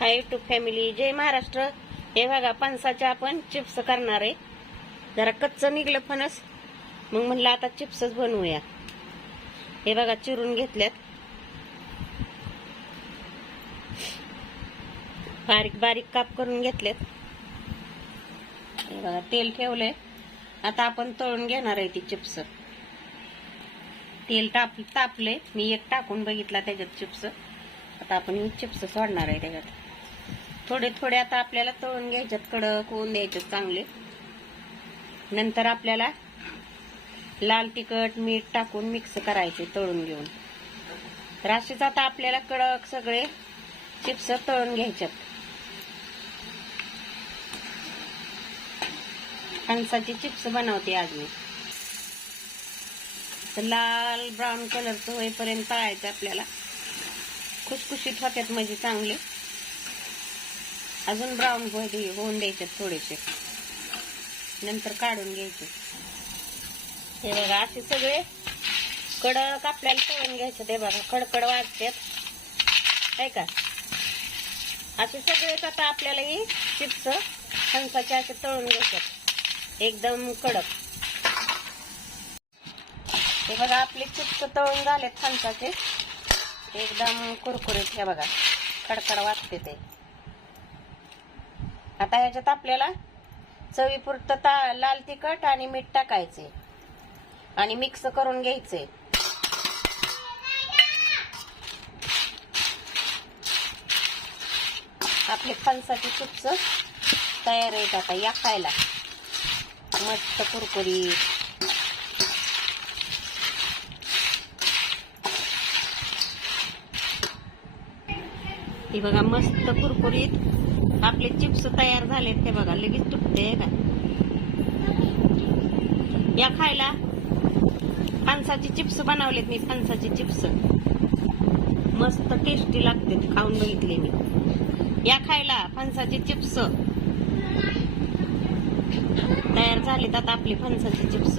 High to family जय महाराष्ट्र. हे बघा फणसाचे आपण चिप्स करणार आहे. जरा कच्चं निघलं फणस. मग म्हणलं आता चिप्सच बनवूया. हे बघा चिरून घेतल्यात. बारीक बारीक काप करून घेतलेत. हे बघा तेल ठेवलंय. आता आपण तळून घेणार आहे ती चिप्स तेल ताप तापले मी एक टाकून बघितला त्याच्यात चिप्स आता आपण ही चिप्स सोडणार आहे त्याच्यात. थोडे थोडे आता आपल्याला तळून घ्यायच्यात कडक होऊन द्यायच्यात चांगले. नंतर आपल्याला लाल तिखट मीठ टाकून मिक्स करायचे तळून घेऊन. तर असेच आता आपल्याला कडक सगळे चिप्स तळून घ्यायच्यात. फणसाची चिप्स बनवते आज मी. तर लाल ब्राऊन कलरचं होईपर्यंत तळायचं आपल्याला. खुशखुशीत होत्यात म्हणजे चांगले. अजून ब्राऊन होऊन द्यायचे थोडेसे. नंतर काढून घ्यायचे. हे बघा असे सगळे कडक आपल्याला तळून घ्यायचे ते बघा कडकड वाजतात आहे का? असे सगळेच आता आपल्याला ही चिप्स फणसाचे असे तळून घ्यायच्यात एकदम कडक. हे बघा आपले चिप्स तळून झालेत फणसाचे एकदम कुरकुरीत हे बघा. कडकड वाजते ते. आता ह्याच्यात आपल्याला चवीपुरतं ता लाल तिखट आणि मीठ टाकायचे आणि मिक्स करून घ्यायचे आपले फणसाची चिप्स तयार आहेत आता या खायला. मस्त कुरकुरीत. हे बघा मस्त कुरकुरीत. आपले चिप्स तयार झालेत ते बघा लगेच तुटते का या खायला फणसाची चिप्स बनवलेत मी फणसाची चिप्स. मस्त टेस्टी लागते खाऊन बघितले मी. या खायला फणसाचे चिप्स. तयार झालेत आता आपले फणसाचे चिप्स.